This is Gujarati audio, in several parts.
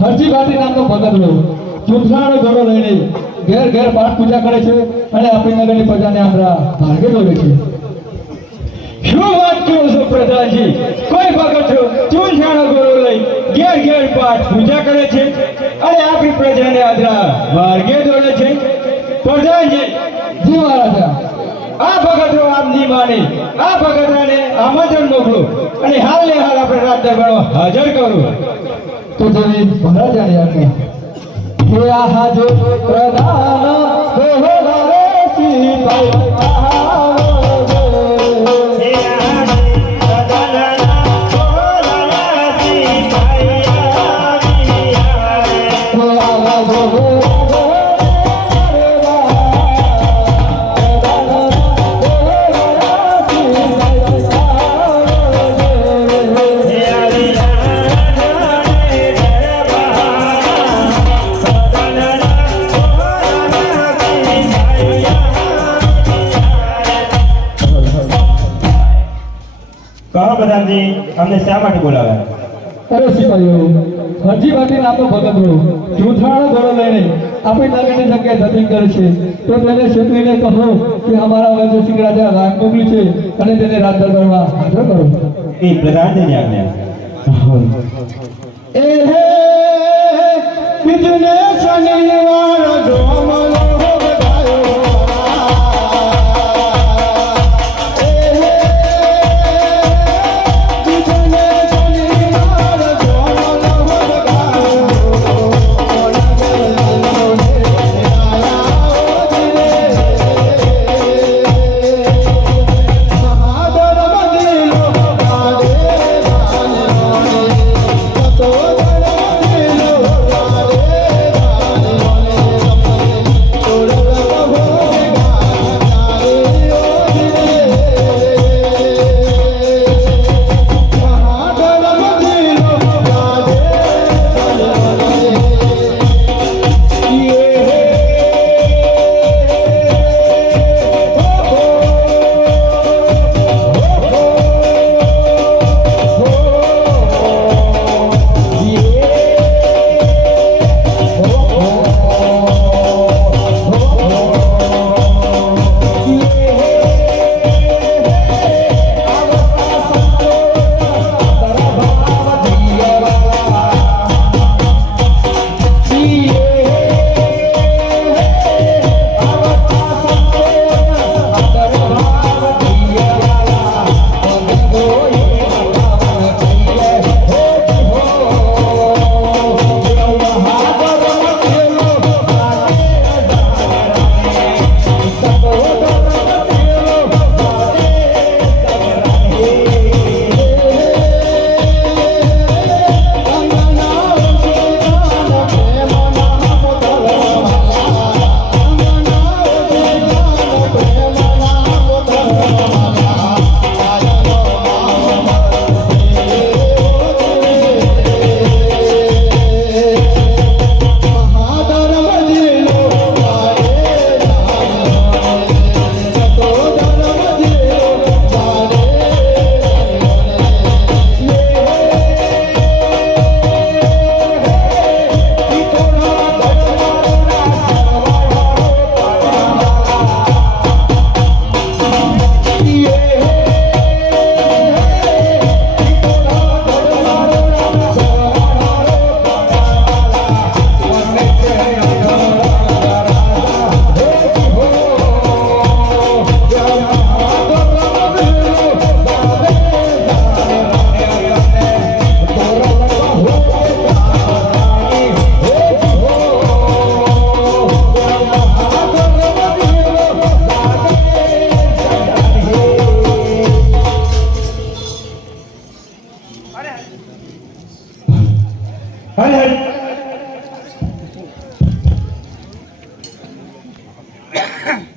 હરજી બાટી નામનો ભગત લો ચૂંથાણો ઘોડો લઈને ઘેર ઘેર પાઠ પૂજા કરે છે અને આપણી નગરની પ્રજાને આપણા ભાગે દોરે છે। શું વાત કરો છો પ્રધાનજી? કોઈ ભગત ચૂંથાણો ઘોડો લઈ ઘેર ઘેર પાઠ પૂજા કરે છે અને આપણી પ્રજાને આદરા માર્ગે દોરે છે? પ્રધાનજી જી મહારાજા, આ ભગતો આપની માને આ ભગતને આમંત્રણ મોકલો અને હાલ ને હાલ આપણે રાત દરબારમાં હાજર કરો। તો જેવી મહારાજાની આજ્ઞા। હે આ હાજર પ્રધાન સોહરે સિપાઈ પ્રધાનજી અમને શા માટે બોલાવ્યા? અરે સિપાહીઓ, હરજી બાટી નામનો ભગત લો ચૂંથાણો ઘોડો લઈને આપણી નગરની જગ્યાએ ધતિંગ કરે છે, તો તેને છેતરીને કહો કે અમારા વચ્ચે સિંહ રાજા રાગ મોકલી છે અને તેને રાજ દરબારમાં હાજર કરો। એ પ્રધાનજીની આજ્ઞા। એ હે બીજને શનિવાર જોમલો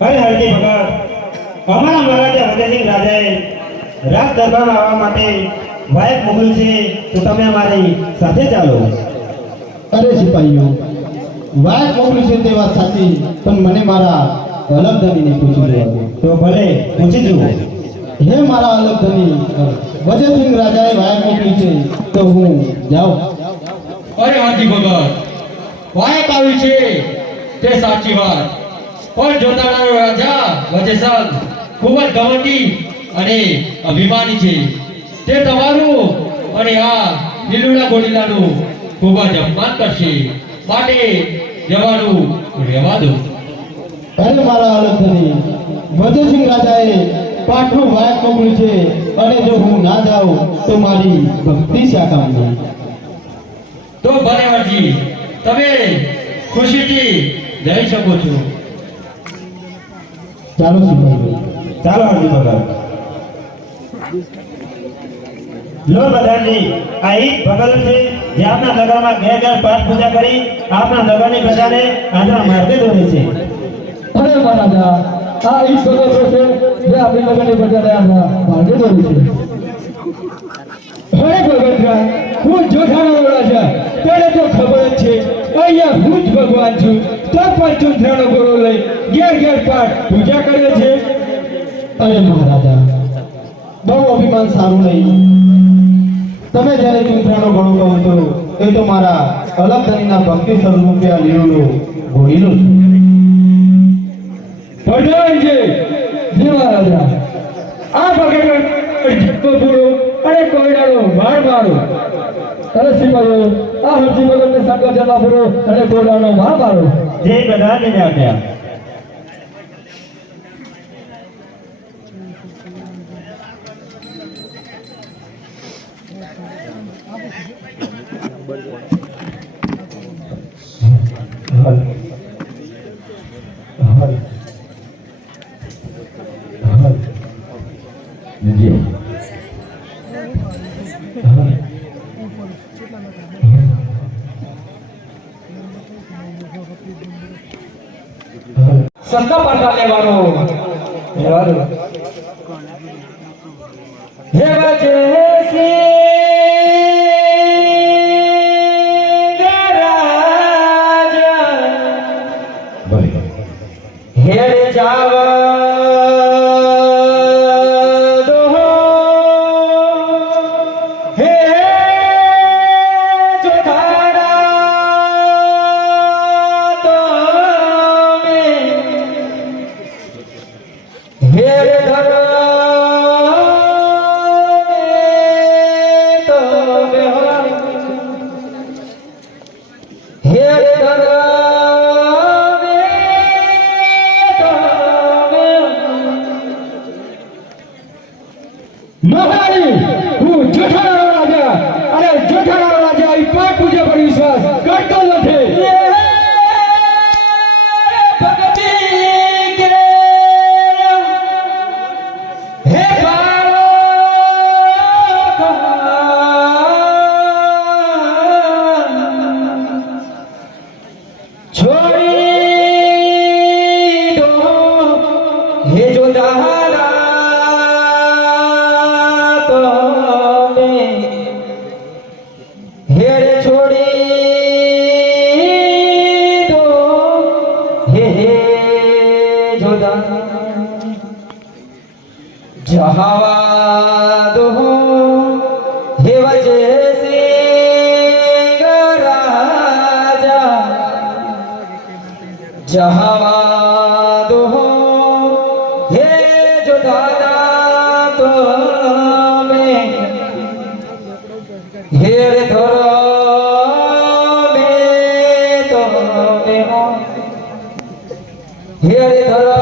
અરે હરજી ભગત, અમારા મહારાજા હરસિંહ રાજાએ રાજ દરબારમાં આવવા માટે વાયક મોકલ્યું છે, તો તમે અમારી સાથે ચાલો. અરે સિપાહીઓ, વાત મોકલી છે તે વાત સાચી, પણ મને મારા અલગધણીને પૂછી લેવા. તો ભલે પૂછી જુઓ. હે મારા અલગધણી, વજયસિંહ રાજાએ વાયક મોકલી છે, તો હું જાઉં? અરે હાજી ભગત, વાયક આવી છે તે સાચી વાત, પણ જોતાણાનો રાજા વજેસંગ ખૂબ જ ઘમંડી અને અભિમાની છે. તે તમારું અને આ લીલુડા ગોડીલાનું ખૂબ જ અપમાન કરશે, માટે જવાનું રહેવા દો. અરે મારા અલગધણી, વજયસિંહ રાજાએ પાટનું વાયક મોકલ્યું છે, અને જો હું ના જાઉં તો મારી ભક્તિ શા કામની? તો ભલે હાજી, તમે ખુશીથી જઈ શકો છો. ચાલો સિપાહીઓ. ચાલો હરજી ભગત. લો પ્રધાનજી, આ એક ભગત છે જે આપના નગરમાં ઘેર ઘેર પાઠ પૂજા કરી આપના નગરની પ્રજાને આજના માર્ગે દોરે છે. અરે મહારાજા, આ ઈ ભગતો છે જે આપણી નગરની પ્રજાને આના ભાગે દોરી છે. અરે ભગતરા, હું જોઠાનો રાજા, તને તો ખબર જ છે અહીંયા હું જ ભગવાન છું, તો પણ ચૂંથરાનો ઘોડો લઈ ઘેર ઘેર પાઠ પૂજા કરે છે. અરે મહારાજા, બહુ અભિમાન સારું નહીં. તમે જ્યારે ચૂંથરાનો ઘોડો કહો છો, એ તો મારા અલગધણીના ભક્તિ સ્વરૂપે આ લીલુડો ઘોડીલો છે. પ્રધાનજી, જી મહારાજા. આ ભગત ઝટકો પૂરો અને કોયડાનો માર મારો. અરે સિપાહીઓ, આ હરજી ભગતને સાંગા જમા પૂરો અને કોડાનો માં મારો. જય પ્રધાનજીને આજ્ઞા. સસ્તા પાટા લેવાનો રહેવા દો. હે વજયસિંહ રાજા, હેડ જાવા દો, હે જોધારા તમે, હેડ મહારાણી, હું જોઠાણાનો રાજા, અને જોઠાણાનો રાજા ઈ પાઠ પૂજા પર વિશ્વાસ કરતો નથી. હે છોડી દો, હે જોધારા તમે, હેડ છોડી દો, હે જોધારા જહાવા દો, હે વજયસિંહ રાજા, જહાવા દો, હે જોધારા તમે, હેર ધરો મે તમે હો, હેર ધરો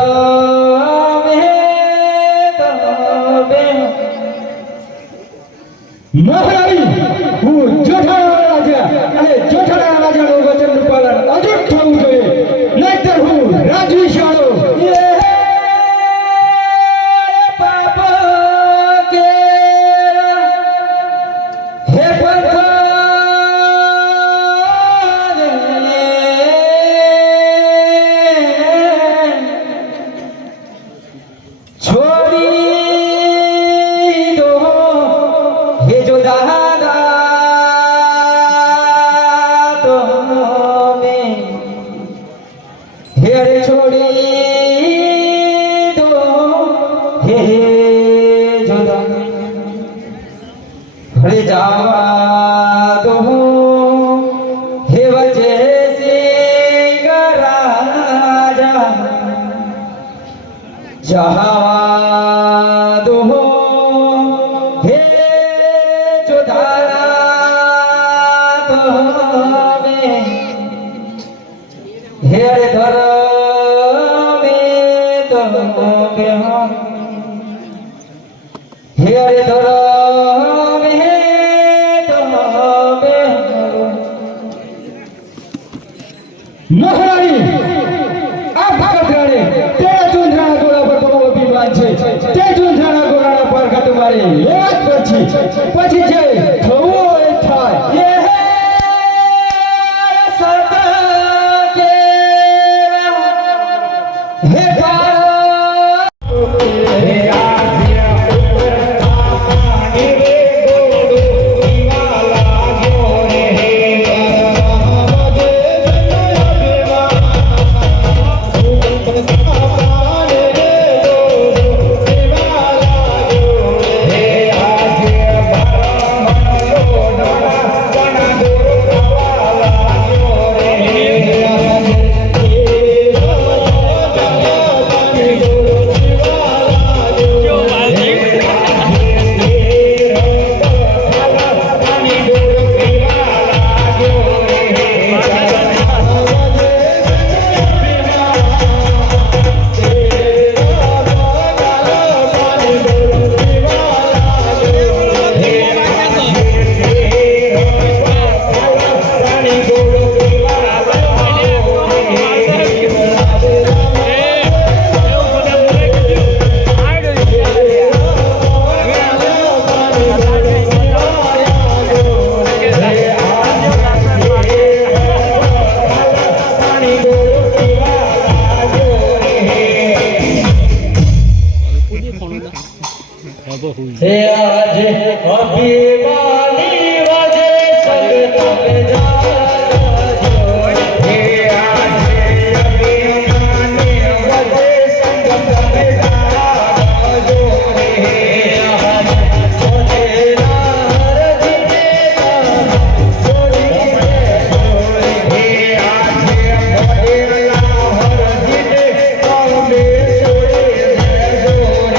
મે તમે. મહારાણી, હું જોઠાણા રાજા અને જોઠાણા રાજાનું વચનનું પાલન અજૂટ થવું જોઈએ, નહીંતર હું રાજવીશાળો અરે છોડી દો હે જોતા હરે જાવા દો હે વજે સિંહ રાજા જહાવા દો હે જોધારા તમે હે અરે ધર્મે તમે હે અરે ધર્મે તમે મહારાણી આ ભગત રાણી તેરા ચૂંધરાના ઘોડા પર બહુ અભિમાન છે તે ચૂંધરાના ઘોડાના પર ઘટ મારી લેવા જ પછી જે થવું હોય એ થાય ये सदा के हे हे आज अभिमानी वजे संग तब जाओ हे आज अभिमानी वजे संग तब जाओ हे आज सोनेला हर दिनेला सोनी हे आज सोनेला हर दिने कौमे सोए जोरे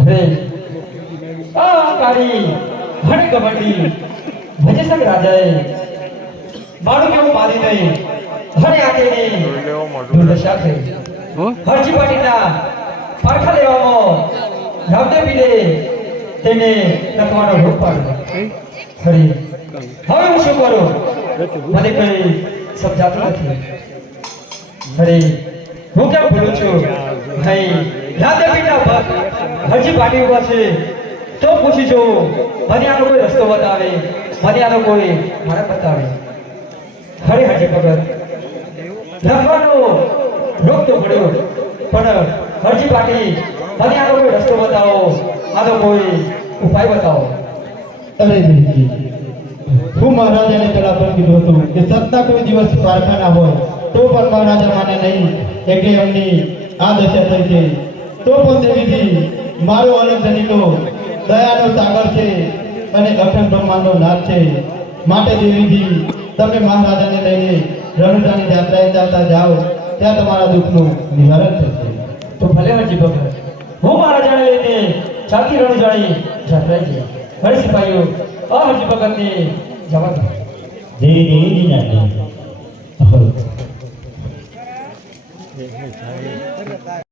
अरे कारी हट कबड्डी भजे संग राजाए बाड़ू क्यों मारी नहीं हरे आके ने दुर्दशा थे हरजी पाटीना पारखा लेवामो धावते पीले तेने नकवानो रोग पाड्यो हरे હવે હું શું કરું મને કઈ સમજાતું નથી હરે હું કેમ ભૂલું છું ભાઈ રાધેપીના ભક્ત હરજી પાટી ઉભા છે તો પૂછી જો મને આનો કોઈ રસ્તો બતાવે મને આનો કોઈ માર્ગ બતાવે હરે હરજી ભગત લખવાનો રોગ તો પડ્યો પણ હરજી પાટી મને આનો કોઈ રસ્તો બતાવો આનો કોઈ ઉપાય બતાવો અરે દેવજી હું મહારાજાને પેલા પણ કીધું હતું કે સત્તા કોઈ દિવસ કારખાના હોય તો પણ મહારાજા માને નહીં એટલે એમની આ દશા થઈ છે તો પણ દેવીજી મારો અલગધણીનો દયાનો સાગર છે અને અખંડ બ્રહ્માંડનો નાથ છે માટે દેવીજી તમે મહારાજાને લઈને રણુજાની યાત્રાએ ચાલતા જાઓ ત્યાં તમારા દુઃખનું નિવારણ થશે તો ભલે હરજી ભગત હું મહારાજાને લઈને ચાલતી રણુજાની યાત્રાએ જઈએ હરે સિપાહીઓ આ હરજી ભગતને જવા દો દેવી દેવીજી ના